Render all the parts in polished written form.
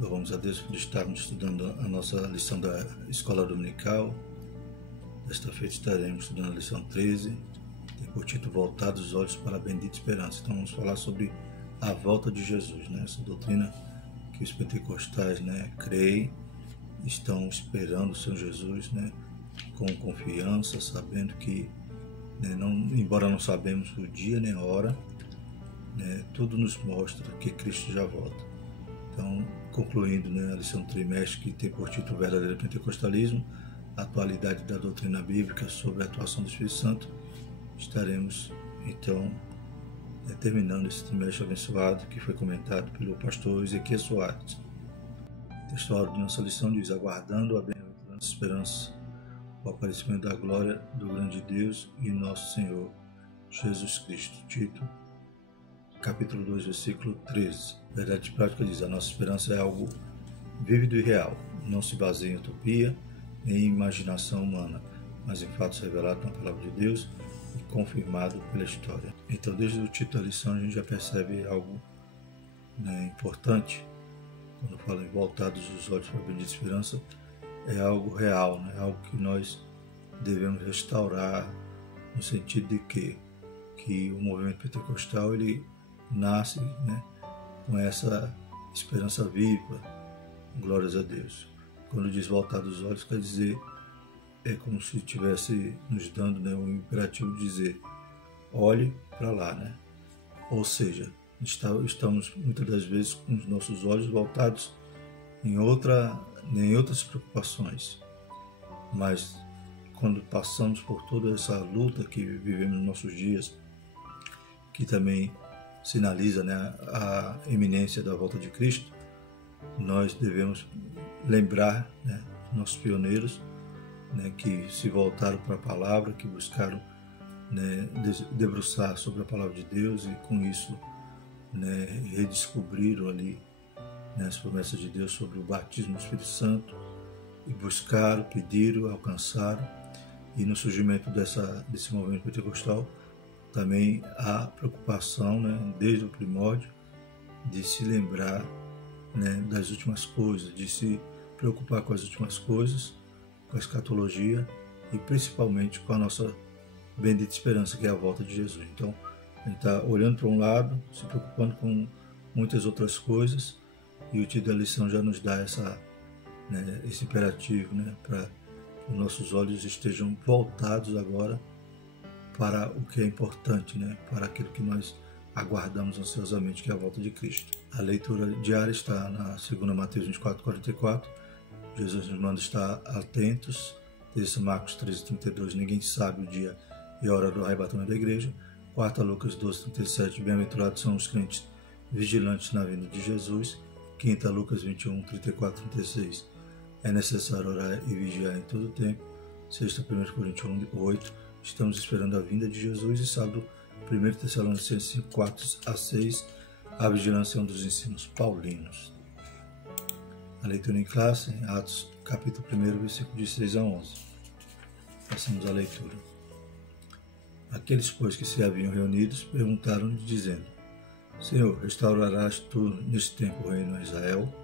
Louvamos a Deus por estarmos estudando a nossa lição da Escola Dominical. Desta feita estaremos estudando a lição 13, tem por título Voltados os Olhos para a Bendita Esperança. Então vamos falar sobre a volta de Jesus, essa doutrina que os pentecostais creem, estão esperando o Senhor Jesus com confiança, sabendo que, embora não sabemos o dia nem a hora, tudo nos mostra que Cristo já volta. Então, concluindo a lição do trimestre, que tem por título Verdadeiro Pentecostalismo, a atualidade da doutrina bíblica sobre a atuação do Espírito Santo, estaremos então terminando esse trimestre abençoado que foi comentado pelo pastor Ezequiel Soares. O texto áureo de nossa lição diz: aguardando a bem-aventurança esperança, o aparecimento da glória do grande Deus e nosso Senhor Jesus Cristo. Tito, capítulo 2, versículo 13. Verdade prática diz: a nossa esperança é algo vívido e real, não se baseia em utopia nem em imaginação humana, mas em fatos revelados na palavra de Deus e confirmado pela história. Então, desde o título da lição, a gente já percebe algo importante. Quando fala em voltados os olhos para a bendita esperança, é algo real, é algo que nós devemos restaurar, no sentido de que o movimento pentecostal ele nasce com essa esperança viva, glórias a Deus. Quando diz voltar dos olhos, quer dizer, é como se estivesse nos dando o imperativo de dizer, olhe para lá, Ou seja, estamos muitas das vezes com os nossos olhos voltados em outras preocupações, mas quando passamos por toda essa luta que vivemos nos nossos dias, que também sinaliza a iminência da volta de Cristo, nós devemos lembrar nossos pioneiros que se voltaram para a palavra, que buscaram debruçar sobre a palavra de Deus e com isso redescobriram ali as promessas de Deus sobre o batismo do Espírito Santo e buscaram, pediram, alcançaram. E no surgimento desse movimento pentecostal também há preocupação desde o primórdio de se lembrar das últimas coisas, de se preocupar com as últimas coisas, com a escatologia e principalmente com a nossa bendita esperança, que é a volta de Jesus. Então, a gente está olhando para um lado, se preocupando com muitas outras coisas, e o título da lição já nos dá esse imperativo para que os nossos olhos estejam voltados agora para o que é importante, para aquilo que nós aguardamos ansiosamente, que é a volta de Cristo. A leitura diária está na 2 Mateus 24:44. Jesus nos manda estar atentos. Terça, Marcos 13:32. Ninguém sabe o dia e a hora do arrebatamento da igreja. Quarta, Lucas 12:37. Bem-aventurados são os crentes vigilantes na vinda de Jesus. Quinta, Lucas 21:34-36. É necessário orar e vigiar em todo o tempo. Sexta, 1 Coríntios 1:8. Estamos esperando a vinda de Jesus. E sábado, 1 Tessalonicenses 5:4-6. A vigilância é um dos ensinos paulinos. A leitura em classe, em Atos, capítulo 1, versículo de 6 a 11. Passamos à leitura. Aqueles, pois, que se haviam reunidos, perguntaram-lhe, dizendo: Senhor, restaurarás tu neste tempo o reino a Israel?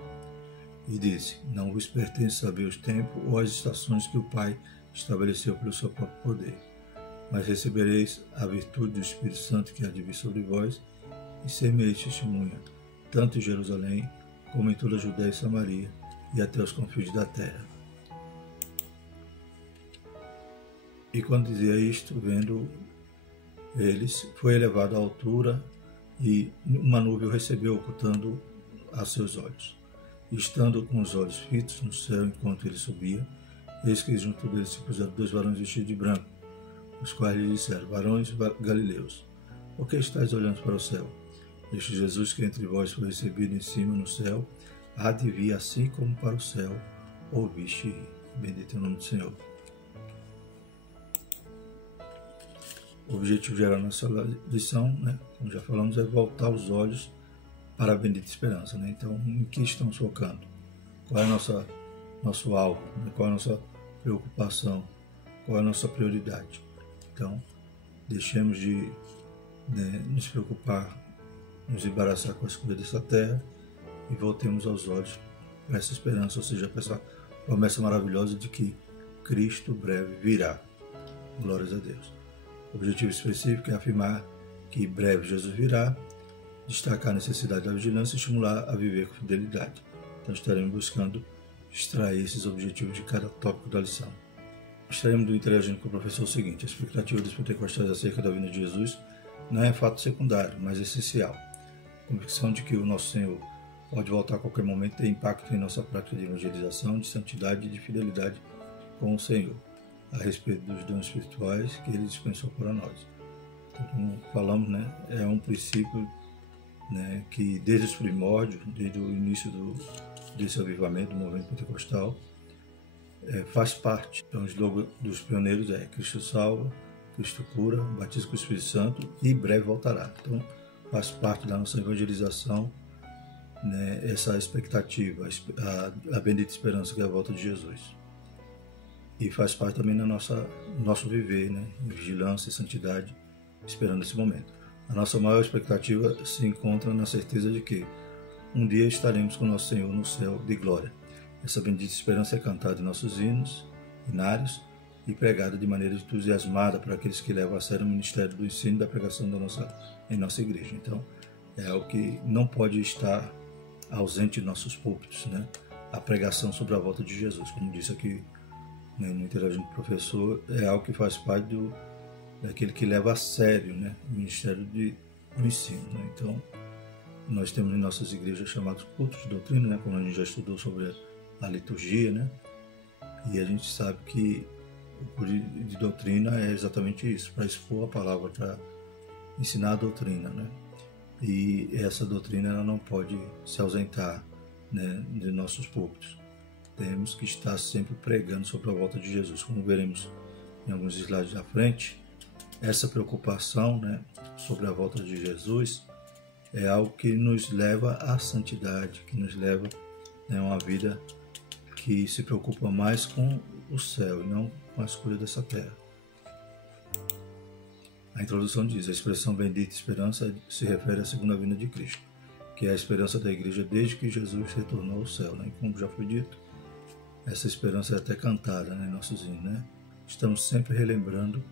E disse: Não vos pertence saber os tempos ou as estações que o Pai estabeleceu pelo seu próprio poder, mas recebereis a virtude do Espírito Santo que há de vir sobre vós, e ser-me-eis testemunha, tanto em Jerusalém, como em toda a Judéia e Samaria, e até os confins da terra. E quando dizia isto, vendo eles, foi elevado à altura, e uma nuvem o recebeu, ocultando a seus olhos. E estando com os olhos fitos no céu enquanto ele subia, eis que junto dele se puseram 2 varões vestidos de branco, os quais lhe disseram: Varões galileus, por que estáis olhando para o céu? Este Jesus que entre vós foi recebido em cima no céu, há de vir assim como para o céu ouviste ir. Bendito é o nome do Senhor. O objetivo geral da nossa lição, como já falamos, é voltar os olhos para a bendita esperança. Então, em que estamos focando? Qual é o nosso alvo? Qual é a nossa preocupação? Qual é a nossa prioridade? Então, deixemos de nos preocupar, nos embaraçar com as coisas dessa terra e voltemos aos olhos para essa esperança, ou seja, para essa promessa maravilhosa de que Cristo breve virá. Glórias a Deus. O objetivo específico é afirmar que breve Jesus virá, destacar a necessidade da vigilância e estimular a viver com fidelidade. Então estaremos buscando extrair esses objetivos de cada tópico da lição. Estaremos do Interagindo com o Professor o seguinte: a expectativa dos pentecostais acerca da vinda de Jesus não é fato secundário, mas essencial. A convicção de que o nosso Senhor pode voltar a qualquer momento tem impacto em nossa prática de evangelização, de santidade e de fidelidade com o Senhor, a respeito dos dons espirituais que Ele dispensou para nós. Então, como falamos, é um princípio que desde os primórdios, desde o início desse avivamento, do movimento pentecostal, faz parte. Então, o slogan dos pioneiros é: Cristo salva, Cristo cura, batismo com o Espírito Santo e breve voltará. Então, faz parte da nossa evangelização, essa expectativa, a bendita esperança que é a volta de Jesus. E faz parte também do nosso viver, em vigilância e santidade, esperando esse momento. A nossa maior expectativa se encontra na certeza de que um dia estaremos com nosso Senhor no céu de glória. Essa bendita esperança é cantada em nossos hinários e pregada de maneira entusiasmada para aqueles que levam a sério o ministério do ensino e da pregação em nossa igreja. Então, é algo que não pode estar ausente de nossos púlpitos, a pregação sobre a volta de Jesus. Como disse aqui no Interagindo com o Professor, é algo que faz parte daquele que leva a sério o ministério do ensino. Então, nós temos em nossas igrejas chamados cultos de doutrina, como a gente já estudou sobre a liturgia, e a gente sabe que o culto de doutrina é exatamente isso, para expor a palavra, para ensinar a doutrina, E essa doutrina ela não pode se ausentar de nossos púlpitos. Temos que estar sempre pregando sobre a volta de Jesus. Como veremos em alguns slides à frente, essa preocupação sobre a volta de Jesus é algo que nos leva à santidade, que nos leva a uma vida que se preocupa mais com o céu e não com as coisas dessa terra. A introdução diz: a expressão bendita esperança se refere à segunda vinda de Cristo, que é a esperança da igreja desde que Jesus retornou ao céu. E como já foi dito, essa esperança é até cantada em nossos hinos. Estamos sempre relembrando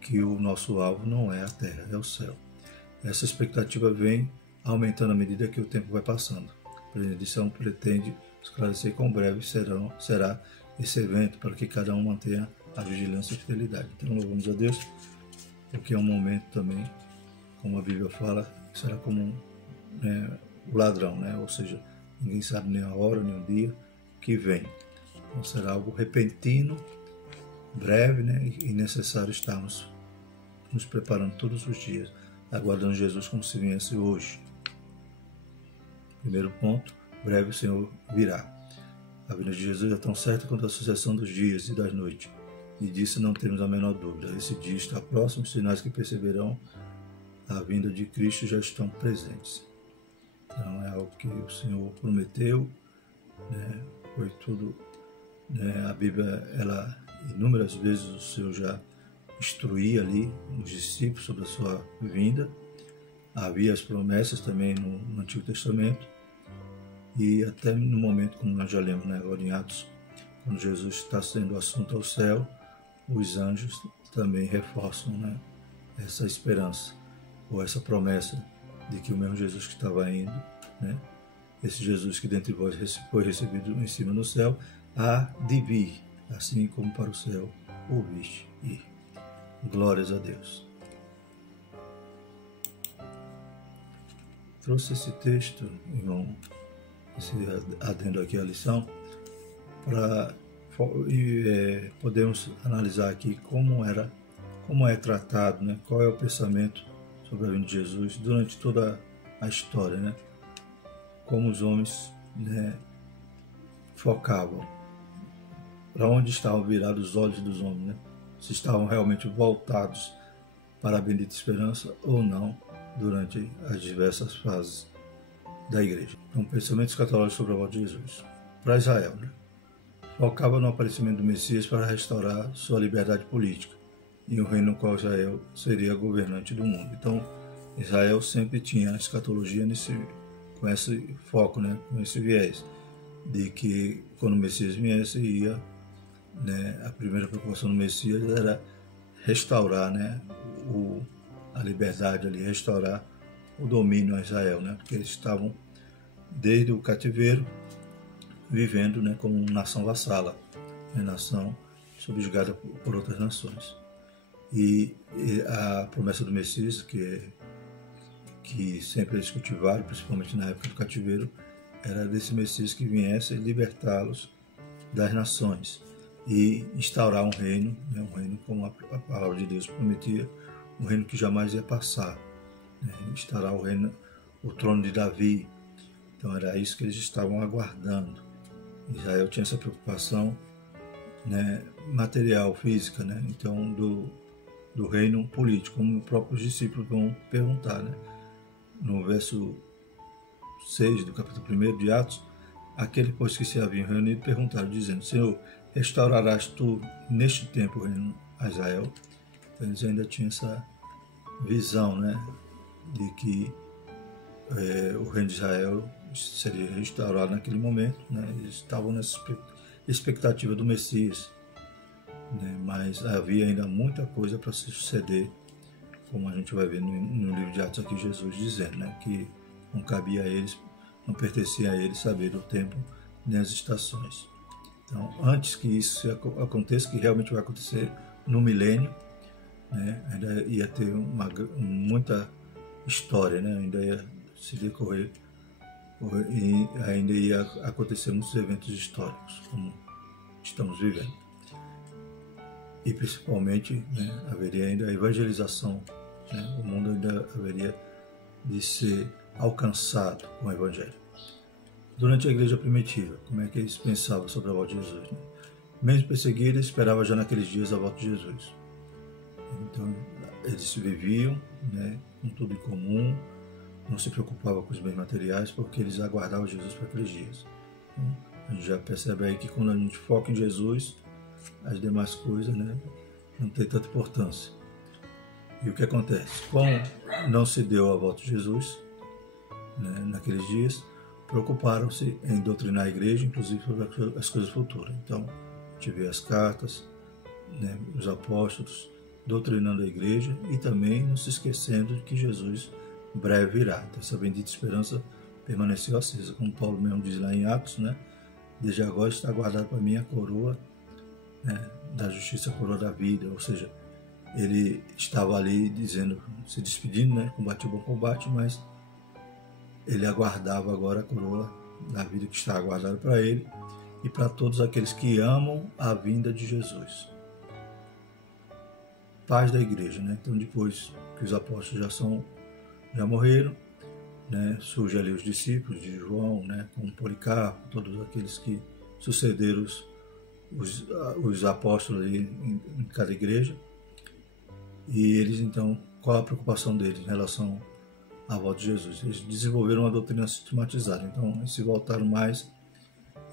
que o nosso alvo não é a terra, é o céu. Essa expectativa vem aumentando à medida que o tempo vai passando. A edição pretende esclarecer quão breve será esse evento, para que cada um mantenha a vigilância e a fidelidade. Então, louvamos a Deus, porque é um momento também, como a Bíblia fala, será como o ladrão, ou seja, ninguém sabe nem a hora, nem o dia que vem. Então, será algo repentino, breve, e necessário estarmos nos preparando todos os dias, aguardando Jesus como se viesse hoje. Primeiro ponto: breve o Senhor virá. A vinda de Jesus é tão certa quanto a sucessão dos dias e das noites, e disso não temos a menor dúvida. Esse dia está próximo, os sinais que perceberão a vinda de Cristo já estão presentes. Então é algo que o Senhor prometeu, foi tudo, a Bíblia, inúmeras vezes o Senhor já instruía ali os discípulos sobre a sua vinda. Havia as promessas também no Antigo Testamento, e até no momento, como nós já lemos agora em Atos, quando Jesus está sendo assunto ao céu, os anjos também reforçam essa esperança, ou essa promessa de que o mesmo Jesus que estava indo, esse Jesus que dentre vós foi recebido em cima no céu, há de vir, assim como para o céu o viste ir. Glórias a Deus. Trouxe esse texto, irmão, esse adendo aqui à lição, para podermos analisar aqui como é tratado, qual é o pensamento sobre a vinda de Jesus durante toda a história, como os homens focavam, para onde estavam virados os olhos dos homens, se estavam realmente voltados para a bendita esperança ou não durante as diversas fases da igreja. Então, pensamento escatológico sobre a volta de Jesus. Para Israel, focava no aparecimento do Messias para restaurar sua liberdade política e o reino no qual Israel seria governante do mundo. Então, Israel sempre tinha a escatologia com esse foco, com esse viés. de que quando o Messias viesse, ia, né, a primeira preocupação do Messias era restaurar, né, a liberdade ali, restaurar o domínio a Israel, né, porque eles estavam desde o cativeiro vivendo, né, como nação vassala, né, nação subjugada por outras nações. E a promessa do Messias, que sempre eles cultivaram, principalmente na época do cativeiro, era desse Messias que viesse libertá-los das nações e instaurar um reino, né, um reino como a palavra de Deus prometia, um reino que jamais ia passar, né, instaurar o reino, o trono de Davi. Então era isso que eles estavam aguardando. Israel tinha essa preocupação, né, material, física, né, então do reino político, como os próprios discípulos vão perguntar, né, no verso 6 do capítulo 1 de Atos, aquele pois que se haviam reunido perguntaram, dizendo, Senhor, restaurarás tu neste tempo o reino a Israel? Então eles ainda tinham essa visão, né, de que o reino de Israel seria restaurado naquele momento, né, eles estavam nessa expectativa do Messias, né, mas havia ainda muita coisa para se suceder, como a gente vai ver no livro de Atos aqui, Jesus dizendo, né, que não cabia a eles, não pertencia a eles saber o tempo nem as estações. Então, antes que isso aconteça, que realmente vai acontecer no milênio, né, ainda ia ter muita história, né, ainda ia se decorrer, e ainda ia acontecer muitos eventos históricos, como estamos vivendo. E principalmente, né, haveria ainda a evangelização, né, o mundo ainda haveria de ser alcançado com o Evangelho. Durante a igreja primitiva, como é que eles pensavam sobre a volta de Jesus? Né? Mesmo perseguidos, esperavam já naqueles dias a volta de Jesus. Então, eles viviam, né, com tudo em comum, não se preocupavam com os bens materiais, porque eles aguardavam Jesus para aqueles dias. Então, a gente já percebe aí que quando a gente foca em Jesus, as demais coisas, né, não tem tanta importância. E o que acontece? Como não se deu a volta de Jesus, né, naqueles dias, preocuparam-se em doutrinar a igreja, inclusive sobre as coisas futuras. Então, a gente vê as cartas, né, os apóstolos doutrinando a igreja e também não se esquecendo de que Jesus breve virá. Então, essa bendita esperança permaneceu acesa, como Paulo mesmo diz lá em Atos, né? Desde agora está guardada para mim a coroa, né, da justiça, a coroa da vida. Ou seja, ele estava ali dizendo, se despedindo, né? Combate o bom combate, mas ele aguardava agora a coroa da vida que está aguardada para ele e para todos aqueles que amam a vinda de Jesus. Paz da igreja, né? Então, depois que os apóstolos já morreram, né? Surgem ali os discípulos de João, né? Como Policarpo, todos aqueles que sucederam os apóstolos ali em cada igreja. E eles, então, qual a preocupação deles em relação à volta de Jesus? Eles desenvolveram uma doutrina sistematizada, então eles se voltaram mais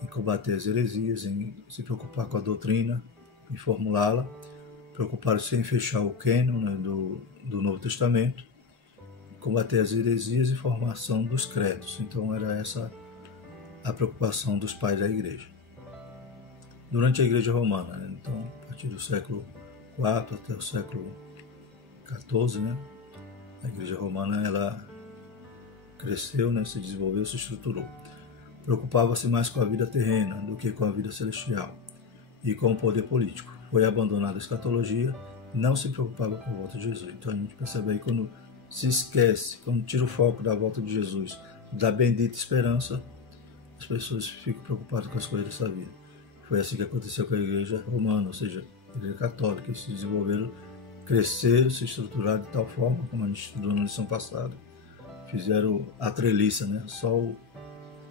em combater as heresias, em se preocupar com a doutrina, em formulá-la, preocuparam-se em fechar o cânon, né, do Novo Testamento, combater as heresias e formação dos credos. Então era essa a preocupação dos pais da igreja. Durante a igreja romana, né, então a partir do século IV até o século XIV, né, a igreja romana ela cresceu, né, se desenvolveu, se estruturou. Preocupava-se mais com a vida terrena do que com a vida celestial e com o poder político. Foi abandonada a escatologia, não se preocupava com a volta de Jesus. Então a gente percebe aí, quando se esquece, quando tira o foco da volta de Jesus, da bendita esperança, as pessoas ficam preocupadas com as coisas dessa vida. Foi assim que aconteceu com a igreja romana, ou seja, a igreja católica, que se desenvolveram, cresceram, se estruturaram de tal forma, como a gente estudou na lição passada, fizeram a treliça, né? Só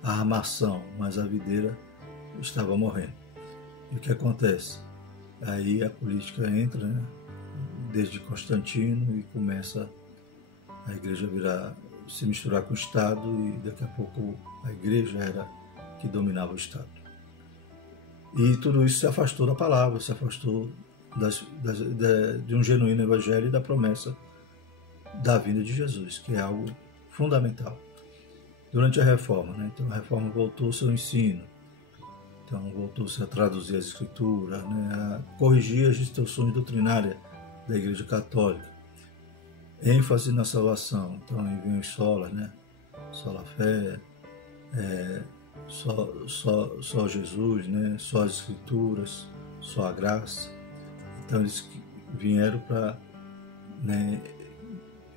a armação, mas a videira estava morrendo. E o que acontece? Aí a política entra, né, desde Constantino, e começa a igreja se misturar com o Estado, e daqui a pouco a igreja era que dominava o Estado. E tudo isso se afastou da palavra, se afastou de um genuíno evangelho e da promessa da vinda de Jesus, que é algo fundamental. Durante a Reforma, né, então a Reforma voltou ao seu ensino, Então voltou-se a traduzir as escrituras, né, a corrigir as distorções doutrinárias da Igreja Católica. ênfase na salvação. Então aí vem os solas, né? Sola fé, só Jesus, né? Só as escrituras, só a graça. Então eles vieram para, né,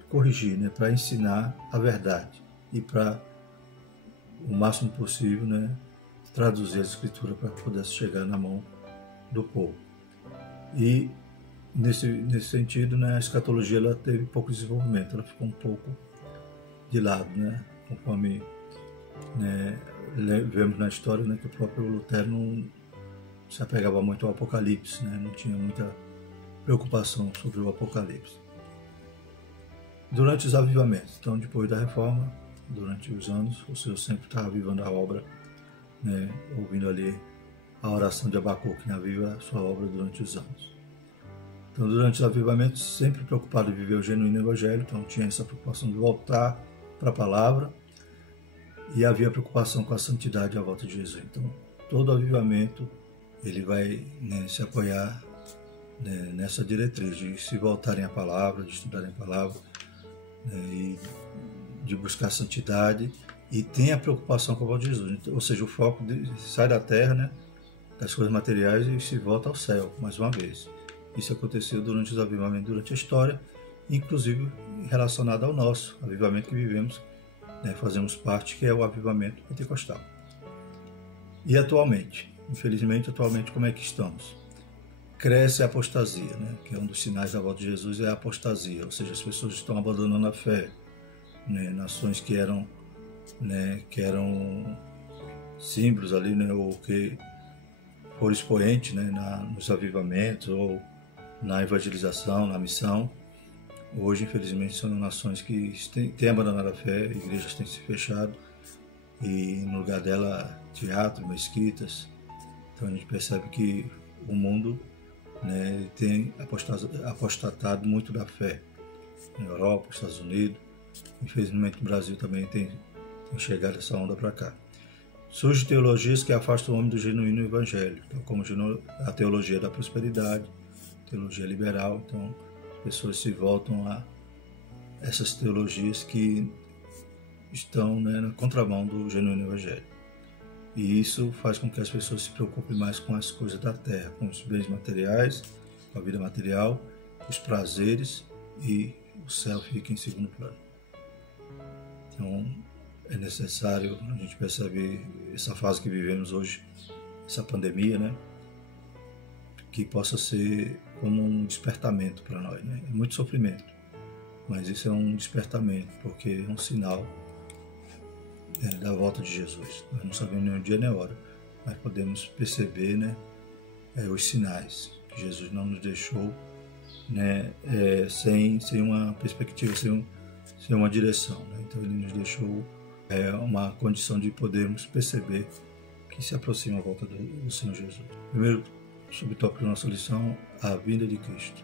corrigir, né? Para ensinar a verdade e para o máximo possível, né? Traduzir a escritura para que pudesse chegar na mão do povo. E nesse sentido, né, a escatologia ela teve pouco desenvolvimento, ela ficou um pouco de lado, né, conforme, né, vemos na história, né, que o próprio Lutero não se apegava muito ao Apocalipse, né, não tinha muita preocupação sobre o Apocalipse. Durante os avivamentos, então depois da Reforma, durante os anos, o Senhor sempre estava avivando a obra, né, ouvindo ali a oração de Abacuque, aviva a sua obra durante os anos. Então, durante os avivamentos, sempre preocupado em viver o genuíno evangelho, então tinha essa preocupação de voltar para a palavra e havia preocupação com a santidade à volta de Jesus. Então, todo avivamento ele vai, né, se apoiar, né, nessa diretriz de se voltarem à palavra, de estudarem a palavra, né, e de buscar santidade e tem a preocupação com a volta de Jesus. Então, ou seja, o foco sai da terra, né, das coisas materiais e se volta ao céu, mais uma vez. Isso aconteceu durante os avivamentos, durante a história, inclusive relacionado ao nosso avivamento que vivemos, né, fazemos parte, que é o avivamento pentecostal. E atualmente, infelizmente, como é que estamos? Cresce a apostasia, né, que é um dos sinais da volta de Jesus, é a apostasia, ou seja, as pessoas estão abandonando a fé, né, nações que eram símbolos ali, né, ou que foram expoentes, né, nos avivamentos ou na evangelização, na missão. Hoje, infelizmente, são nações que têm abandonado a fé, igrejas têm se fechado e no lugar dela teatro, mesquitas. Então a gente percebe que o mundo, né, tem apostatado muito da fé. Na Europa, nos Estados Unidos, infelizmente no Brasil também tem chegado essa onda para cá. Surgem teologias que afastam o homem do genuíno evangelho, então, como a teologia da prosperidade, teologia liberal. Então as pessoas se voltam a essas teologias que estão, né, na contramão do genuíno evangelho. E isso faz com que as pessoas se preocupem mais com as coisas da terra, com os bens materiais, com a vida material, os prazeres, e o céu fica em segundo plano. Então é necessário, a gente percebe essa fase que vivemos hoje, essa pandemia, né, que possa ser como um despertamento para nós, né? É muito sofrimento, mas isso é um despertamento, porque é um sinal, da volta de Jesus. Nós não sabemos nem o dia nem a hora, mas podemos perceber, né, os sinais que Jesus não nos deixou, né, sem uma perspectiva, sem uma direção, né? Então ele nos deixou uma condição de podermos perceber que se aproxima a volta do Senhor Jesus. Primeiro subtópico da nossa lição, a vinda de Cristo.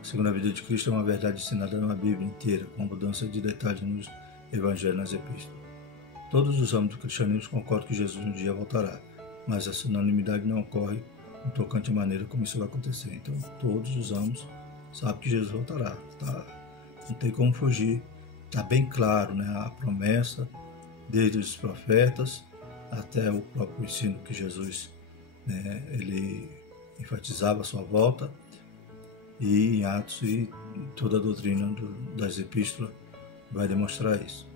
A segunda vinda de Cristo é uma verdade ensinada na Bíblia inteira, com abundância de detalhes nos evangelhos, nas epístolas. Todos os âmbitos do cristianismo concordam que Jesus um dia voltará, mas essa unanimidade não ocorre no tocante à maneira como isso vai acontecer. Então, todos os âmbitos sabem que Jesus voltará. Não tem como fugir. Está bem claro, né, a promessa, desde os profetas até o próprio ensino que Jesus, né, ele enfatizava a sua volta, e em Atos e toda a doutrina das epístolas vai demonstrar isso.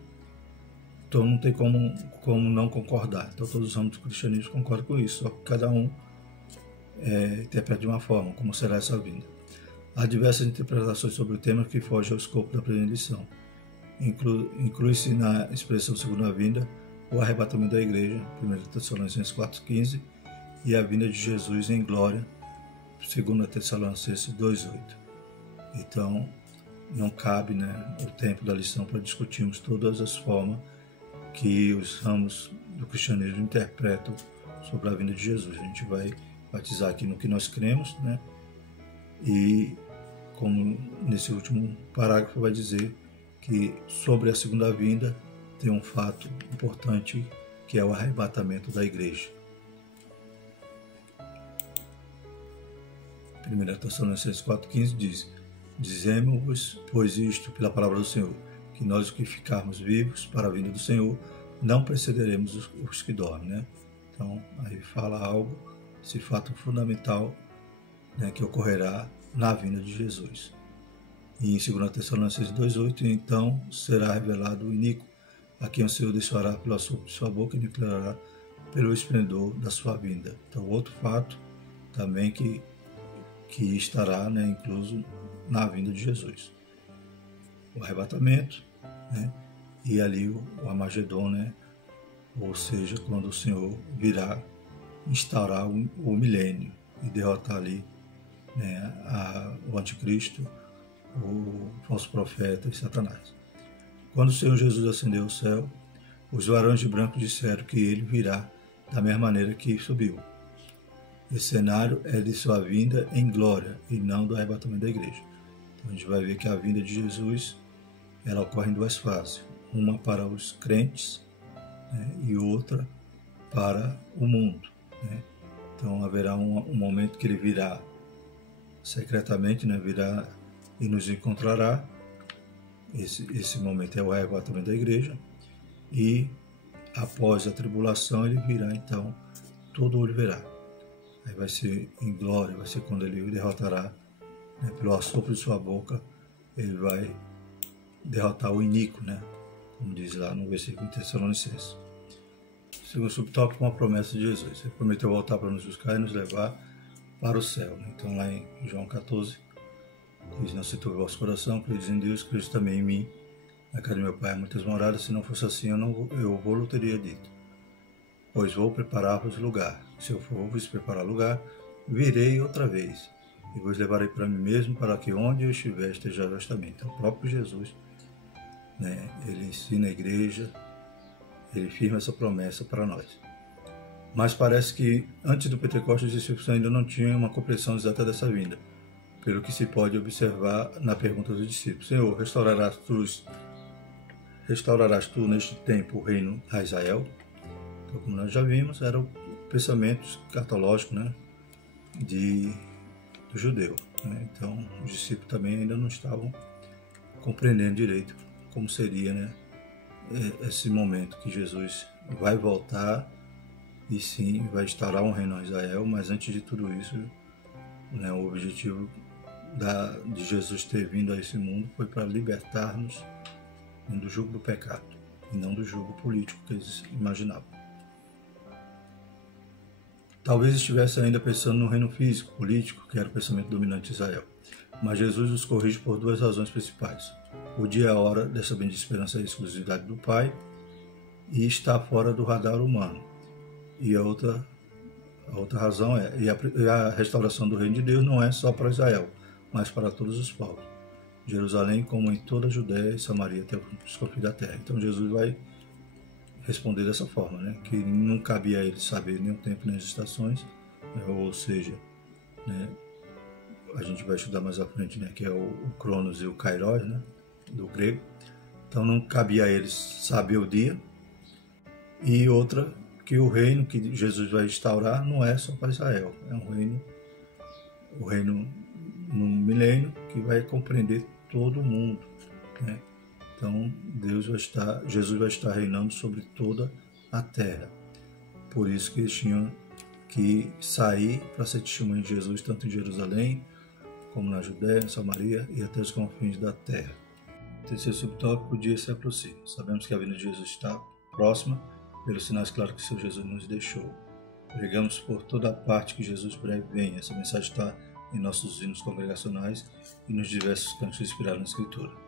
Então não tem como não concordar. Então todos os âmbitos do cristianismo concordam com isso, só que cada um interpreta de uma forma, como será essa vinda. Há diversas interpretações sobre o tema que fogem ao escopo da primeira lição. Inclui-se na expressão segunda vinda o arrebatamento da igreja, 1 Tessalonicenses 4,15, e a vinda de Jesus em glória, 2 Tessalonicenses 2,8. Então, não cabe, né, o tempo da lição para discutirmos todas as formas que os ramos do cristianismo interpretam sobre a vinda de Jesus. A gente vai batizar aqui no que nós cremos, né, e como nesse último parágrafo vai dizer que sobre a segunda vinda tem um fato importante, que é o arrebatamento da igreja. 1 Tessalonicenses 4,15 diz: Dizemos-vos, pois isto, pela palavra do Senhor, que nós que ficarmos vivos para a vinda do Senhor, não precederemos os que dormem, né? Então, aí fala algo, esse fato fundamental, né, que ocorrerá na vinda de Jesus. E em 2 Tessalonicenses 2,8, então será revelado o iníquo, a quem o Senhor deixará pelo assopro de sua boca e declarará pelo esplendor da sua vinda. Então, outro fato também que estará, né, incluso na vinda de Jesus. O arrebatamento, né, e ali o Armagedon, né, ou seja, quando o Senhor virá instaurar o milênio e derrotar ali, né, o anticristo, o falso profeta e Satanás. Quando o Senhor Jesus ascendeu ao céu, os varões de branco disseram que ele virá da mesma maneira que subiu. Esse cenário é de sua vinda em glória e não do arrebatamento da igreja. Então a gente vai ver que a vinda de Jesus, ela ocorre em duas fases. Uma para os crentes, né, e outra para o mundo, né? Então haverá um momento que ele virá secretamente, né, virá e nos encontrará. Esse momento é o arrebatamento da igreja. E após a tribulação ele virá, então todo olho verá. Aí vai ser em glória, vai ser quando ele derrotará, né, pelo assopro de sua boca, ele vai derrotar o iníquo, né, como diz lá no versículo de Tessalonicenses. Segundo subtópico, uma promessa de Jesus. Ele prometeu voltar para nos buscar e nos levar para o céu, né? Então lá em João 14, diz: Não se turbe o vosso coração, credes em Deus, credes também em mim. Na casa de meu pai há muitas moradas, se não fosse assim eu vou teria dito. Pois vou preparar-vos lugar. Se eu for vos preparar lugar, virei outra vez, e vos levarei para mim mesmo, para que onde eu estiver esteja justamente. Então o próprio Jesus, né, ele ensina a igreja, ele firma essa promessa para nós. Mas parece que antes do Pentecostes os discípulos ainda não tinham uma compreensão exata dessa vinda, pelo que se pode observar na pergunta dos discípulos: Senhor, restaurarás tu neste tempo o reino a Israel? Então, como nós já vimos, era o pensamento escatológico, né, do judeu, né? Então os discípulos também ainda não estavam compreendendo direito como seria, né, esse momento que Jesus vai voltar e sim vai instaurar um reino a Israel. Mas antes de tudo isso, né, o objetivo de Jesus ter vindo a esse mundo foi para libertar-nos do jugo do pecado e não do jugo político que eles imaginavam. Talvez estivesse ainda pensando no reino físico, político, que era o pensamento dominante de Israel. Mas Jesus os corrige por duas razões principais. O dia e a hora dessa bendita esperança é a exclusividade do Pai e está fora do radar humano. E a outra razão é a restauração do reino de Deus não é só para Israel, mas para todos os povos. Jerusalém, como em toda a Judéia e Samaria, até os confins da terra. Então Jesus vai responder dessa forma, né, que não cabia a ele saber nem o tempo nem as estações, né, ou seja, né, a gente vai estudar mais à frente, né, que é o Cronos e o Kairos, né, do grego. Então não cabia a eles saber o dia. E outra, que o reino que Jesus vai instaurar não é só para Israel, é o reino no milênio que vai compreender todo o mundo, né? Então Jesus vai estar reinando sobre toda a terra. Por isso que eles tinham que sair para ser testemunha de Jesus, tanto em Jerusalém, como na Judéia, Samaria e até os confins da terra. Terceiro subtópico: o dia se aproxima. Sabemos que a vinda de Jesus está próxima, pelos sinais claros que o Senhor Jesus nos deixou. Pregamos por toda a parte que Jesus breve vem. Essa mensagem está em nossos hinos congregacionais e nos diversos cantos inspirados na Escritura.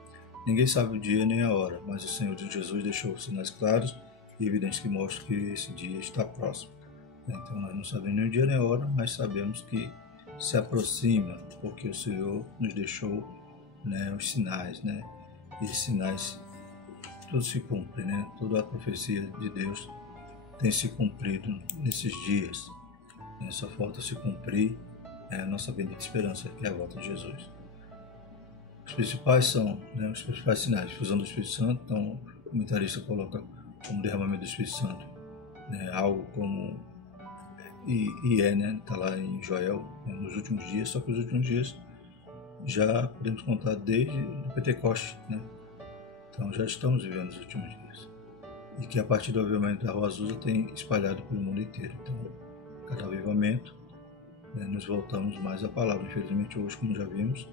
Ninguém sabe o dia nem a hora, mas o Senhor Jesus deixou sinais claros e evidentes que mostram que esse dia está próximo. Então nós não sabemos nem o dia nem a hora, mas sabemos que se aproxima, porque o Senhor nos deixou, né, os sinais, né? E esses sinais, tudo se cumpre, né? Toda a profecia de Deus tem se cumprido nesses dias. Só falta se cumprir a nossa bendita esperança, que é a volta de Jesus. Os principais são, né, os principais sinais: difusão do Espírito Santo. Então o comentarista coloca como derramamento do Espírito Santo, né, algo como e é, né? Está lá em Joel, né, nos últimos dias, só que os últimos dias já podemos contar desde o Pentecoste, né? Então já estamos vivendo os últimos dias. E que a partir do avivamento da Rua Azusa tem espalhado pelo mundo inteiro. Então, cada avivamento, né, nos voltamos mais à palavra. Infelizmente hoje, como já vimos,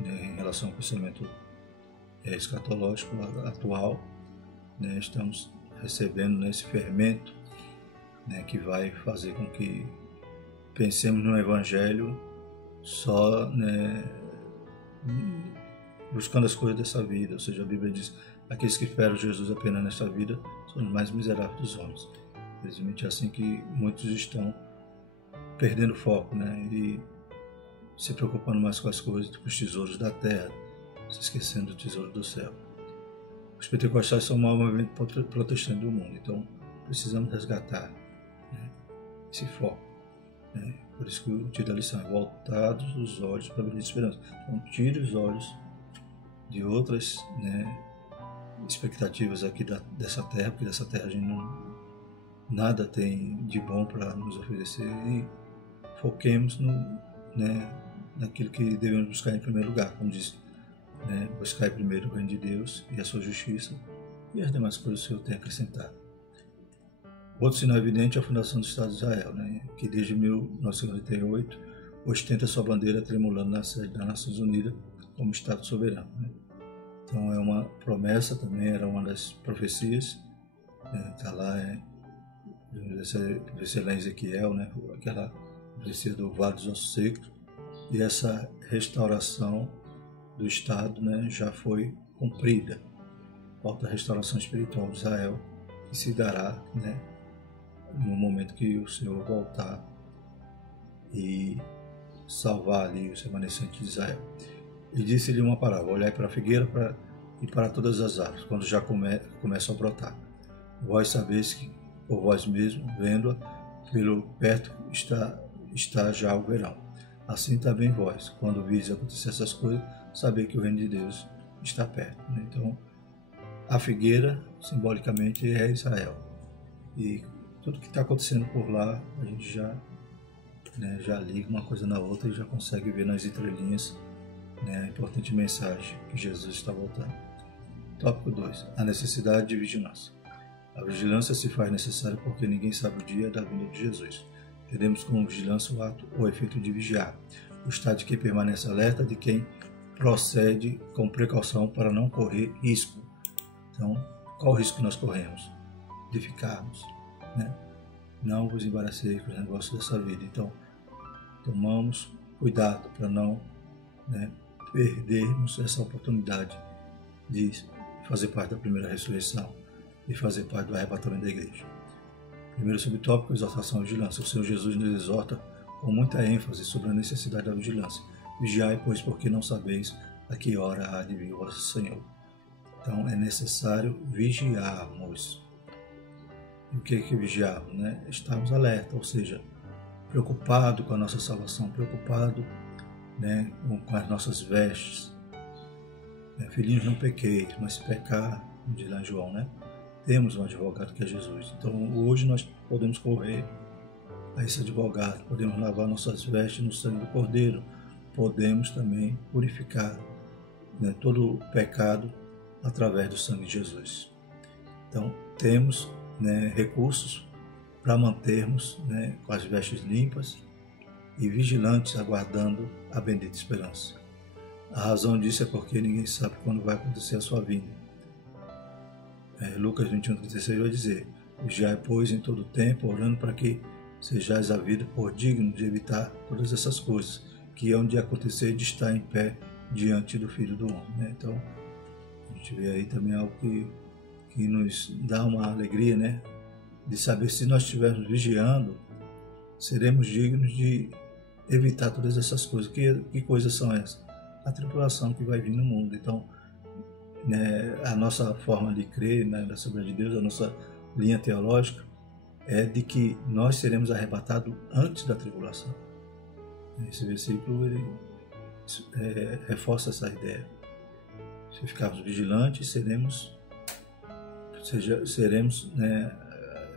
né, em relação ao pensamento escatológico atual, né, estamos recebendo, né, esse fermento, né, que vai fazer com que pensemos no Evangelho só, né, buscando as coisas dessa vida. Ou seja, a Bíblia diz: aqueles que esperam Jesus apenas nesta vida são os mais miseráveis dos homens. Infelizmente é assim que muitos estão perdendo foco, né, e se preocupando mais com as coisas, com os tesouros da terra, se esquecendo do tesouro do céu. Os pentecostais são o maior movimento protestante do mundo, então precisamos resgatar, né, esse foco, né? Por isso que o título da lição é voltados os olhos para a bendita esperança. Então tire os olhos de outras, né, expectativas aqui dessa terra, porque dessa terra a gente nada tem de bom para nos oferecer, e foquemos né, naquilo que devemos buscar em primeiro lugar, como diz, né, buscar primeiro o reino de Deus e a sua justiça, e as demais coisas que o Senhor tem acrescentado. Outro sinal evidente é a fundação do Estado de Israel, né, que desde 1948 ostenta sua bandeira tremulando na sede das Nações Unidas como Estado soberano, né. Então é uma promessa também, era uma das profecias, está lá, profecia lá em Ezequiel, né, aquela profecia do Vale dos Ossos Secos, e essa restauração do Estado, né, já foi cumprida. Falta a restauração espiritual de Israel, que se dará, né, no momento que o Senhor voltar e salvar ali os remanescentes de Israel. E disse-lhe uma parábola: olhai para a figueira e para todas as árvores, quando já começam a brotar. Vós sabeis que, por vós mesmos, vendo-a, pelo perto está já o verão. Assim também vós, quando vires acontecer essas coisas, sabei que o reino de Deus está perto, né? Então, a figueira, simbolicamente, é Israel. E tudo que está acontecendo por lá, a gente já, né, já liga uma coisa na outra e já consegue ver nas entrelinhas, né, a importante mensagem que Jesus está voltando. Tópico 2. A necessidade de vigilância. A vigilância se faz necessária porque ninguém sabe o dia da vinda de Jesus. Entendemos como vigilância o ato ou efeito de vigiar, o estado de quem permanece alerta, de quem procede com precaução para não correr risco. Então, qual o risco que nós corremos? De ficarmos, né? Não vos embaraceis com os negócios dessa vida. Então, tomamos cuidado para não, né, perdermos essa oportunidade de fazer parte da primeira ressurreição e fazer parte do arrebatamento da igreja. Primeiro subtópico, exortação à vigilância. O Senhor Jesus nos exorta com muita ênfase sobre a necessidade da vigilância. Vigiai, pois, porque não sabeis a que hora há de vir o vosso Senhor. Então, é necessário vigiarmos. E o que é vigiarmos, né? Estarmos alerta, ou seja, preocupado com a nossa salvação, preocupado, né, com as nossas vestes. Filhinhos, não pequeis, mas se pecar, como diz lá em João, né? Temos um advogado que é Jesus. Então, hoje nós podemos correr a esse advogado, podemos lavar nossas vestes no sangue do Cordeiro, podemos também purificar, né, todo o pecado através do sangue de Jesus. Então, temos, né, recursos para mantermos, né, com as vestes limpas e vigilantes, aguardando a bendita esperança. A razão disso é porque ninguém sabe quando vai acontecer a sua vinda. Lucas 21:36 vai dizer: vigiai, pois, em todo o tempo, orando para que sejais havido por digno de evitar todas essas coisas, que hão de acontecer de estar em pé diante do Filho do Homem, né? Então, a gente vê aí também algo que nos dá uma alegria, né? De saber, se nós estivermos vigiando, seremos dignos de evitar todas essas coisas. Que coisas são essas? A tribulação que vai vir no mundo. Então, né, a nossa forma de crer, né, da soberania de Deus, a nossa linha teológica é de que nós seremos arrebatados antes da tribulação. Esse versículo ele, reforça essa ideia. Se ficarmos vigilantes, seremos, né,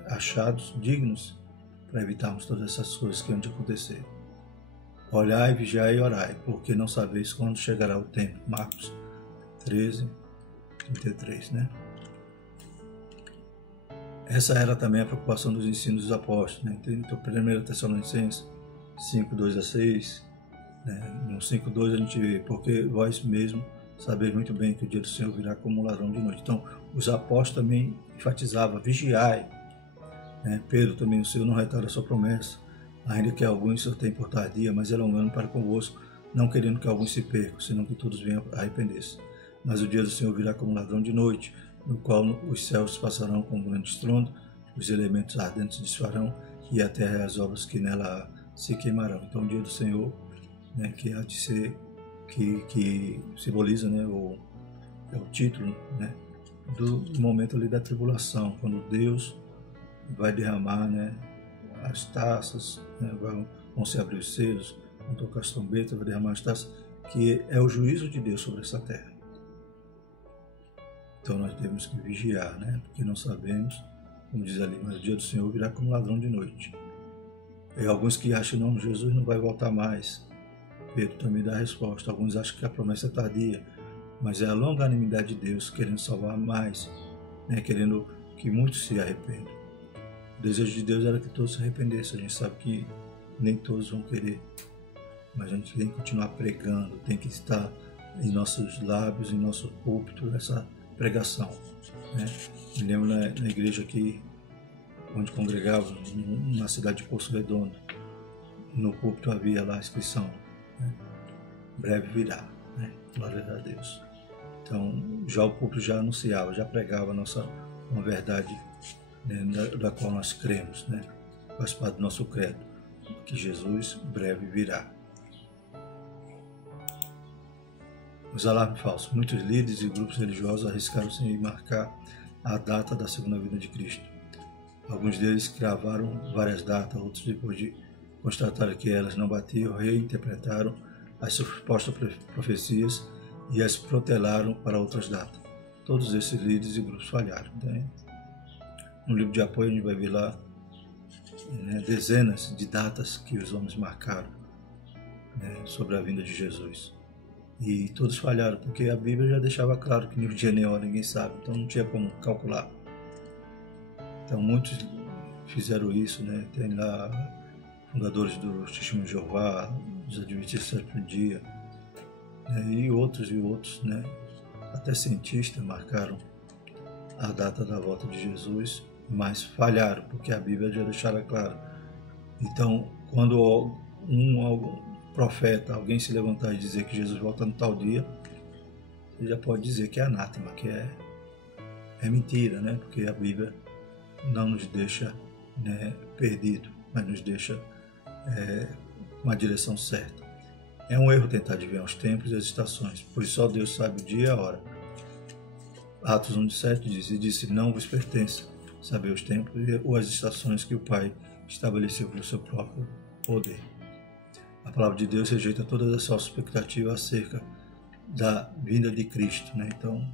achados dignos para evitarmos todas essas coisas que hão de acontecer. Olhai, vigiai e orai, porque não sabeis quando chegará o tempo. Marcos 13, 33, né? Essa era também a preocupação dos ensinos dos apóstolos, né? Então, 1 Tessalonicenses 5, 2 a 6, né? No 5, 2 a gente vê, porque vós mesmo sabeis muito bem que o dia do Senhor virá como um ladrão de noite. Então, os apóstolos também enfatizavam, vigiai, né? Pedro também, o Senhor não retarda a sua promessa, ainda que alguns se tenham por tardia, mas é longando para convosco, não querendo que alguns se percam, senão que todos venham a arrepender-se. Mas o dia do Senhor virá como um ladrão de noite, no qual os céus passarão com um grande estrondo, os elementos ardentes desfarão, e a terra e as obras que nela se queimarão. Então, o dia do Senhor, né, que há de ser, que simboliza, né, é o título, né, do momento ali da tribulação, quando Deus vai derramar, né, as taças, né, vão se abrir os selos, vão tocar as trombetas, vai derramar as taças, que é o juízo de Deus sobre essa terra. Então nós temos que vigiar, né? Porque não sabemos, como diz ali, mas o dia do Senhor virá como ladrão de noite. E alguns que acham, não, Jesus não vai voltar mais. Pedro também dá a resposta. Alguns acham que a promessa é tardia, mas é a longanimidade de Deus querendo salvar mais, né? Querendo que muitos se arrependam. O desejo de Deus era que todos se arrependessem. A gente sabe que nem todos vão querer, mas a gente tem que continuar pregando, tem que estar em nossos lábios, em nosso púlpito, essa pregação, né? Me lembro na igreja aqui, onde congregava, na cidade de Poço Redondo, no púlpito havia lá a inscrição, né? Breve virá, né? Glória a Deus. Então, já o púlpito já anunciava, já pregava uma verdade, né, da qual nós cremos, né? Faz parte do nosso credo, que Jesus breve virá. Os alarmes falsos. Muitos líderes e grupos religiosos arriscaram-se em marcar a data da segunda vinda de Cristo. Alguns deles cravaram várias datas, outros, depois de constatar que elas não batiam, reinterpretaram as supostas profecias e as protelaram para outras datas. Todos esses líderes e grupos falharam. Né? No livro de apoio a gente vai ver lá, né, dezenas de datas que os homens marcaram, né, sobre a vinda de Jesus. E todos falharam, porque a Bíblia já deixava claro que nem o dia nem a hora ninguém sabe, então não tinha como calcular. Então muitos fizeram isso, né? Tem lá fundadores do Testemunho de Jeová, dos Adventistas do Sétimo Dia, né? E outros, né? Até cientistas marcaram a data da volta de Jesus, mas falharam, porque a Bíblia já deixava claro. Então, quando algum profeta, alguém se levantar e dizer que Jesus volta no tal dia, você já pode dizer que é anátema, que é mentira, né? Porque a Bíblia não nos deixa, né, perdido, mas nos deixa com a direção certa. É um erro tentar adivinhar os tempos e as estações, pois só Deus sabe o dia e a hora. Atos 1:7 diz, e disse, não vos pertence saber os tempos ou as estações que o Pai estabeleceu pelo seu próprio poder. A palavra de Deus rejeita todas as falsas expectativas acerca da vinda de Cristo, né? Então,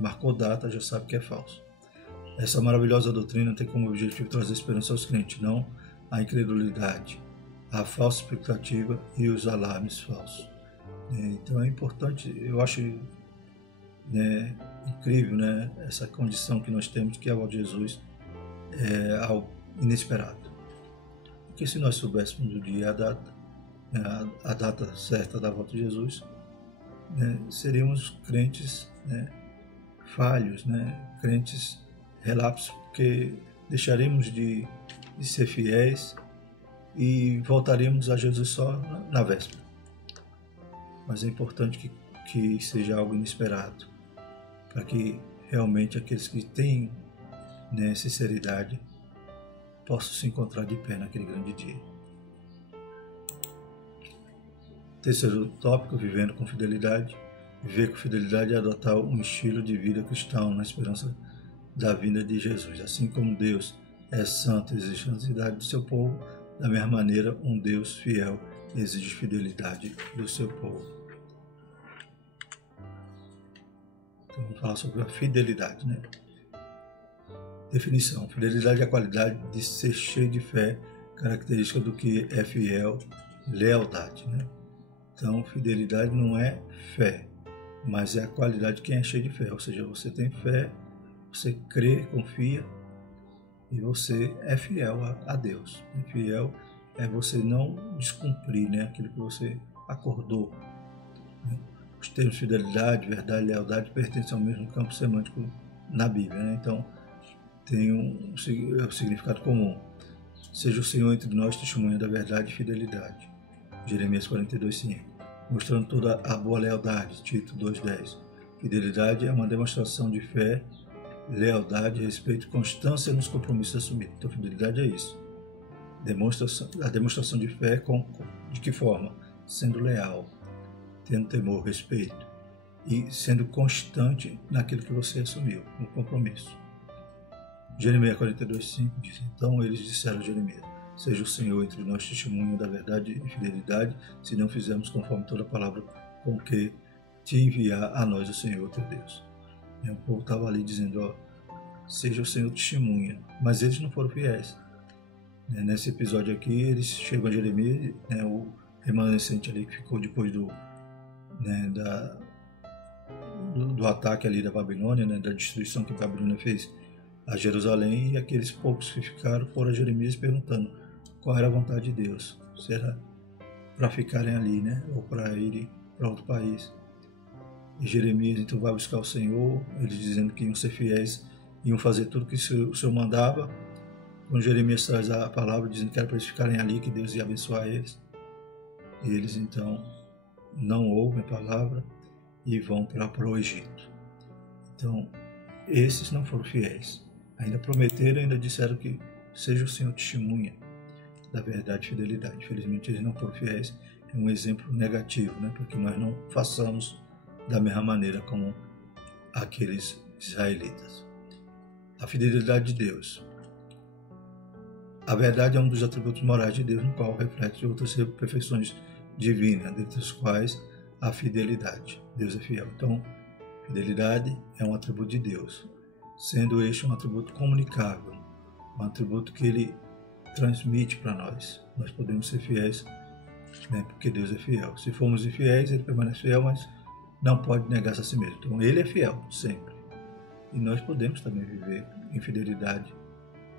marcou data, já sabe que é falso. Essa maravilhosa doutrina tem como objetivo trazer esperança aos crentes, não a incredulidade, a falsa expectativa e os alarmes falsos. Então é importante, eu acho, né, incrível, né, essa condição que nós temos de que a volta de Jesus é algo inesperado. Porque se nós soubéssemos o dia e a data certa da volta de Jesus, né, seríamos crentes, né, falhos, né, crentes relapsos, porque deixaremos de ser fiéis e voltaremos a Jesus só na véspera. Mas é importante que seja algo inesperado, para que realmente aqueles que têm, né, sinceridade possam se encontrar de pé naquele grande dia. Terceiro tópico, vivendo com fidelidade. Viver com fidelidade é adotar um estilo de vida cristão na esperança da vinda de Jesus. Assim como Deus é santo e exige a santidade do seu povo, da mesma maneira, um Deus fiel exige fidelidade do seu povo. Então vamos falar sobre a fidelidade, né? Definição: fidelidade é a qualidade de ser cheio de fé, característica do que é fiel, lealdade, né? Então, fidelidade não é fé, mas é a qualidade de quem é cheio de fé, ou seja, você tem fé, você crê, confia e você é fiel a Deus. E fiel é você não descumprir, né, aquilo que você acordou. Né? Os termos fidelidade, verdade e lealdade pertencem ao mesmo campo semântico na Bíblia, né? Então, tem um significado comum. Seja o Senhor entre nós testemunha da verdade e fidelidade. Jeremias 42:5. Mostrando toda a boa lealdade. Tito 2:10. Fidelidade é uma demonstração de fé, lealdade, respeito e constância nos compromissos assumidos. Então, fidelidade é isso. A demonstração de fé de que forma? Sendo leal, tendo temor, respeito e sendo constante naquilo que você assumiu, no compromisso. Jeremias 42:5 diz: Então eles disseram a Jeremias: Seja o Senhor entre nós testemunha da verdade e fidelidade, se não fizermos conforme toda a palavra com que te enviar a nós o Senhor teu Deus. E o povo estava ali dizendo: seja o Senhor testemunha, mas eles não foram fiéis. Nesse episódio aqui, eles chegam a Jeremias, o remanescente ali que ficou depois do ataque ali da Babilônia, da destruição que a Babilônia fez a Jerusalém, e aqueles poucos que ficaram foram a Jeremias perguntando qual era a vontade de Deus. Se era para ficarem ali, ou para irem para outro país. E Jeremias então vai buscar o Senhor, eles dizendo que iam ser fiéis, iam fazer tudo que o Senhor mandava. Quando Jeremias traz a palavra dizendo que era para eles ficarem ali, que Deus ia abençoar eles. E eles então não ouvem a palavra e vão para o Egito. Então, esses não foram fiéis. Ainda prometeram, ainda disseram que seja o Senhor testemunha da verdade e fidelidade. Infelizmente, eles não foram fiéis. É um exemplo negativo, para que nós não façamos da mesma maneira como aqueles israelitas. A fidelidade de Deus. A verdade é um dos atributos morais de Deus, no qual reflete outras perfeições divinas, dentre as quais a fidelidade. Deus é fiel. Então, fidelidade é um atributo de Deus, sendo este um atributo comunicável, um atributo que Ele transmite para nós. Nós podemos ser fiéis, porque Deus é fiel. Se formos infiéis, Ele permanece fiel, mas não pode negar-se a si mesmo. Então, Ele é fiel, sempre. E nós podemos também viver em fidelidade,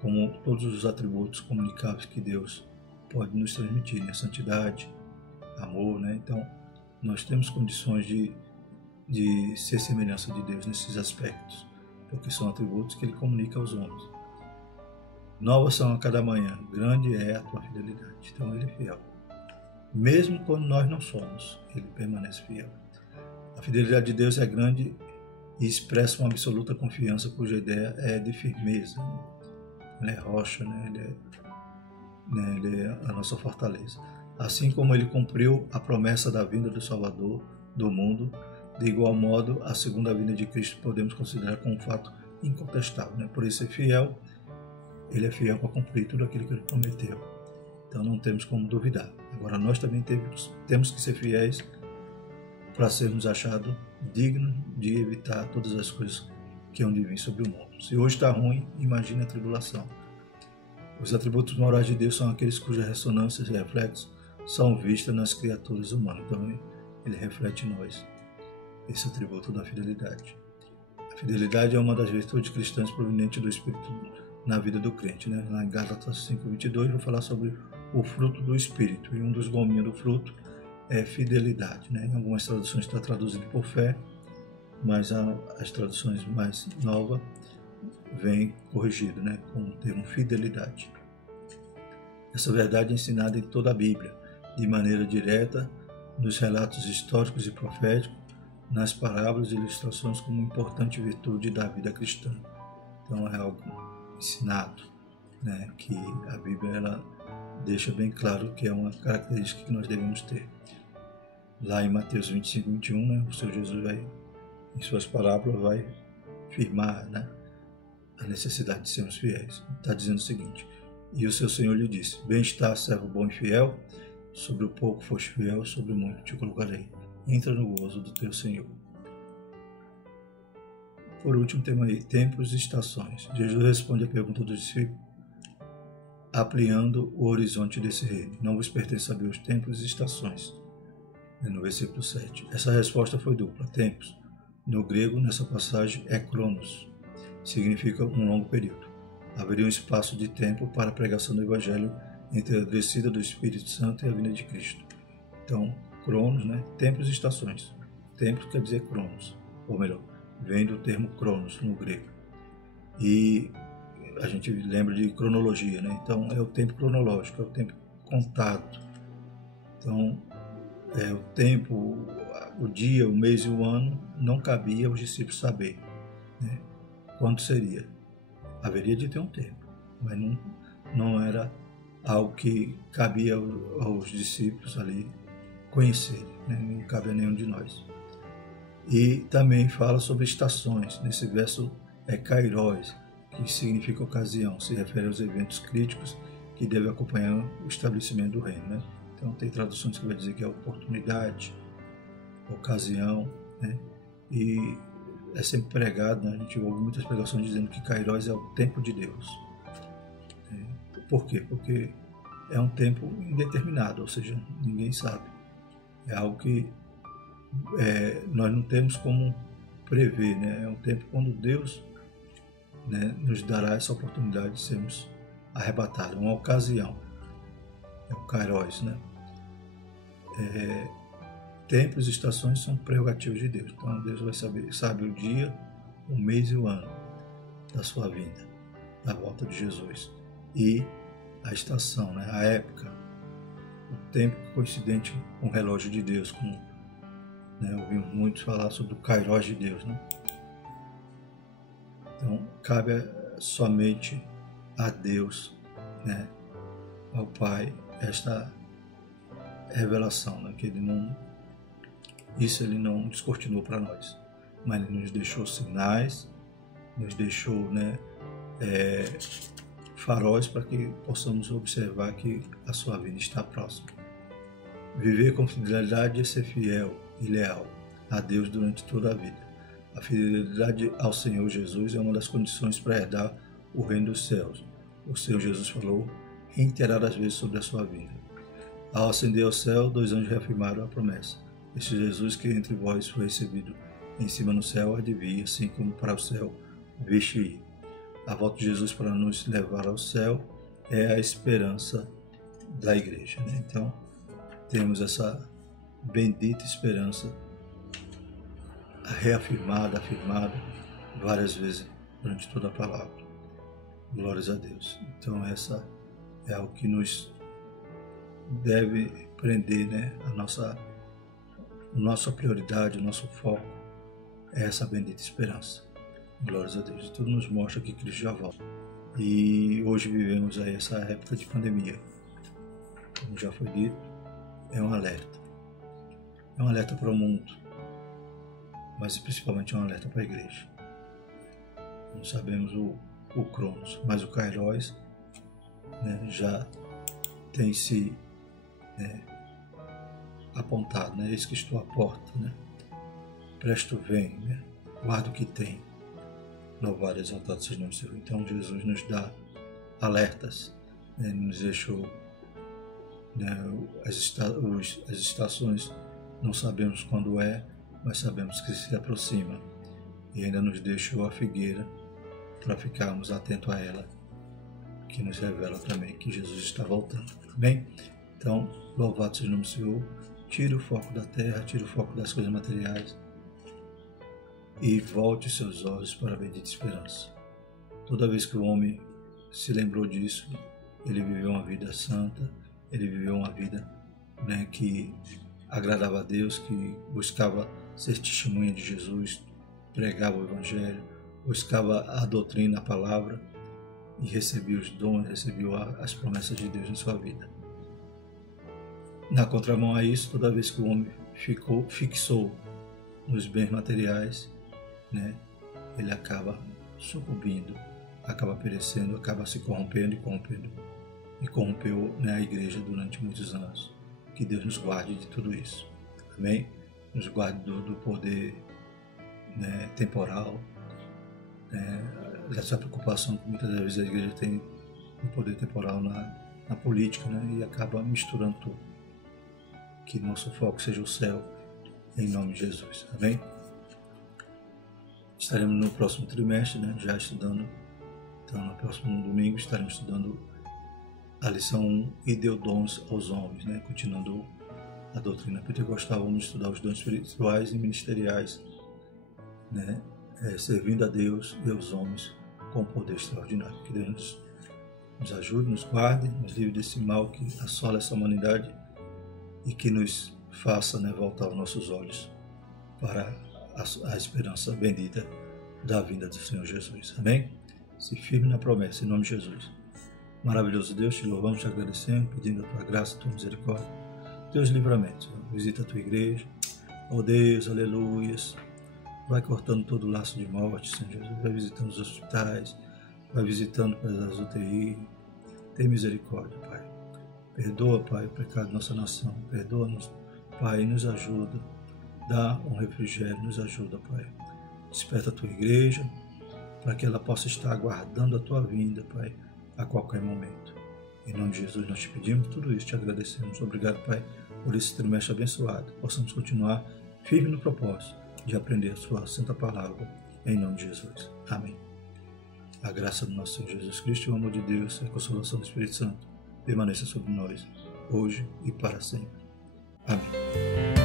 como todos os atributos comunicáveis que Deus pode nos transmitir, santidade, amor, Então, nós temos condições de ser semelhança de Deus nesses aspectos, porque são atributos que Ele comunica aos homens. Novas são a cada manhã, grande é a tua fidelidade. Então, Ele é fiel. Mesmo quando nós não somos, Ele permanece fiel. A fidelidade de Deus é grande e expressa uma absoluta confiança, cuja ideia é de firmeza. Ele é rocha, Ele é a nossa fortaleza. Assim como Ele cumpriu a promessa da vinda do Salvador do mundo, de igual modo, a segunda vinda de Cristo podemos considerar como um fato incontestável. Por isso, ser fiel, Ele é fiel para cumprir tudo aquilo que Ele prometeu. Então, não temos como duvidar. Agora, nós também temos que ser fiéis para sermos achados dignos de evitar todas as coisas que hão de vir sobre o mundo. Se hoje está ruim, imagine a tribulação. Os atributos morais de Deus são aqueles cujas ressonâncias e reflexos são vistas nas criaturas humanas. Então, Ele reflete em nós esse atributo da fidelidade. A fidelidade é uma das virtudes cristãs provenientes do Espírito na vida do crente. Lá em Gálatas 5:22, vou falar sobre o fruto do Espírito. E um dos gominhos do fruto é fidelidade. Em algumas traduções está traduzido por fé, mas as traduções mais novas vem corrigido, com o termo fidelidade. Essa verdade é ensinada em toda a Bíblia, de maneira direta, nos relatos históricos e proféticos, nas parábolas e ilustrações como importante virtude da vida cristã. Então é algo ensinado, que a Bíblia ela deixa bem claro que é uma característica que nós devemos ter. Lá em Mateus 25:21, o Senhor Jesus vai, em suas parábolas, vai firmar, a necessidade de sermos fiéis. Está dizendo o seguinte: e o seu Senhor lhe disse: bem está, servo bom e fiel, sobre o pouco foste fiel, sobre o muito te colocarei. Entra no gozo do teu Senhor. por último, temos aí tempos e estações. Jesus responde à pergunta dos discípulos, ampliando o horizonte desse reino. Não vos pertence saber os tempos e estações. No versículo 7. Essa resposta foi dupla. Tempos, no grego, nessa passagem, é cronos. Significa um longo período. Haveria um espaço de tempo para a pregação do Evangelho entre a descida do Espírito Santo e a vinda de Cristo. Então, cronos, né? Tempos e estações. Tempos quer dizer cronos, ou melhor, vem do termo cronos no grego. E a gente lembra de cronologia, né? Então é o tempo cronológico, é o tempo contado. Então é o tempo, o dia, o mês e o ano não cabia aos discípulos saber, né? Quando seria. Haveria de ter um tempo, mas não era algo que cabia aos discípulos ali conhecerem, né? Não cabe a nenhum de nós. E também fala sobre estações. Nesse verso é kairos, que significa ocasião, se refere aos eventos críticos que devem acompanhar o estabelecimento do reino, né? Então tem traduções que vai dizer que é oportunidade, ocasião, né? E é sempre pregado, né? A gente ouve muitas pregações dizendo que kairos é o tempo de Deus. Por quê? Porque é um tempo indeterminado, ou seja, ninguém sabe. É algo que nós não temos como prever, né? É um tempo quando Deus, né, nos dará essa oportunidade de sermos arrebatados, uma ocasião. É o kairos, né? Tempos e estações são prerrogativas de Deus. Então Deus sabe o dia, o mês e o ano da sua vinda, da volta de Jesus. E a estação, né? A época, o tempo coincidente com o relógio de Deus, né? Ouvimos muitos falar sobre o kairos de Deus, né? Então cabe somente a Deus, né? Ao Pai, esta revelação, né? Que isso ele não descortinou para nós, mas ele nos deixou sinais, nos deixou, né, faróis para que possamos observar que a sua vida está próxima. Viver com fidelidade é ser fiel e leal a Deus durante toda a vida. A fidelidade ao Senhor Jesus é uma das condições para herdar o reino dos céus. O Senhor Jesus falou reiteradas vezes sobre a sua vida. Ao ascender ao céu, 2 anjos reafirmaram a promessa. Este Jesus que entre vós foi recebido em cima no céu há de vir, assim como para o céu viste ir. A volta de Jesus para nos levar ao céu é a esperança da igreja, né? Então, temos essa bendita esperança afirmada várias vezes durante toda a palavra. Glórias a Deus. Então, essa é algo que nos deve prender, né? A nossa prioridade, o nosso foco é essa bendita esperança. Glórias a Deus. E tudo nos mostra que Cristo já volta. E hoje vivemos aí essa época de pandemia. Como já foi dito, é um alerta. É um alerta para o mundo, mas principalmente é um alerta para a igreja. Não sabemos o Cronos, mas o Kairos, né, já tem se apontado, né? Eis que estou à porta, né? Presto vem, né? Guarda o que tem. Louvado e exaltado seja o nome do Senhor. Então Jesus nos dá alertas, né? Nos deixou, né? As estações não sabemos quando é, mas sabemos que se aproxima, e ainda nos deixou a figueira para ficarmos atentos a ela, que nos revela também que Jesus está voltando. Amém? Então, louvado seja o nome do Senhor. Tire o foco da terra, tire o foco das coisas materiais e volte seus olhos para a bendita esperança. Toda vez que o homem se lembrou disso, ele viveu uma vida santa, ele viveu uma vida, né, que agradava a Deus, que buscava ser testemunha de Jesus, pregava o Evangelho, buscava a doutrina, a palavra, e recebia os dons, recebeu as promessas de Deus em sua vida. Na contramão a isso, toda vez que o homem fixou nos bens materiais, né, ele acaba sucumbindo, acaba perecendo, acaba se corrompendo e corrompeu, né, a igreja durante muitos anos. Que Deus nos guarde de tudo isso. Amém? Nos guarde do poder, né, temporal, Essa preocupação que muitas vezes a igreja tem no poder temporal na política, né? E acaba misturando tudo. Que nosso foco seja o céu, em nome de Jesus. Amém? Estaremos no próximo trimestre, né? Já estudando. Então, no próximo domingo estaremos estudando a lição 1, e deu dons aos homens, né? Continuando a doutrina pentecostal, vamos estudar os dons espirituais e ministeriais, né? Servindo a Deus e aos homens com poder extraordinário. Que Deus nos ajude, nos guarde, nos livre desse mal que assola essa humanidade e que nos faça, né, voltar os nossos olhos para a esperança bendita da vinda do Senhor Jesus. Amém? Se firme na promessa, em nome de Jesus. Maravilhoso Deus, te louvamos, te agradecendo, pedindo a tua graça, a tua misericórdia, teus livramentos. Visita a tua igreja. Oh Deus, aleluias. Vai cortando todo o laço de morte, Senhor Jesus. Vai visitando os hospitais, vai visitando as UTI. Tem misericórdia, Pai. Perdoa, Pai, o pecado da nossa nação. Perdoa-nos, Pai, e nos ajuda. Dá um refrigério, nos ajuda, Pai. Desperta a tua igreja, para que ela possa estar aguardando a tua vinda, Pai, a qualquer momento. Em nome de Jesus nós te pedimos tudo isso, te agradecemos. Obrigado, Pai, por esse trimestre abençoado. Possamos continuar firme no propósito de aprender a sua santa palavra, em nome de Jesus. Amém. A graça do nosso Senhor Jesus Cristo, o amor de Deus e a consolação do Espírito Santo permaneça sobre nós, hoje e para sempre. Amém.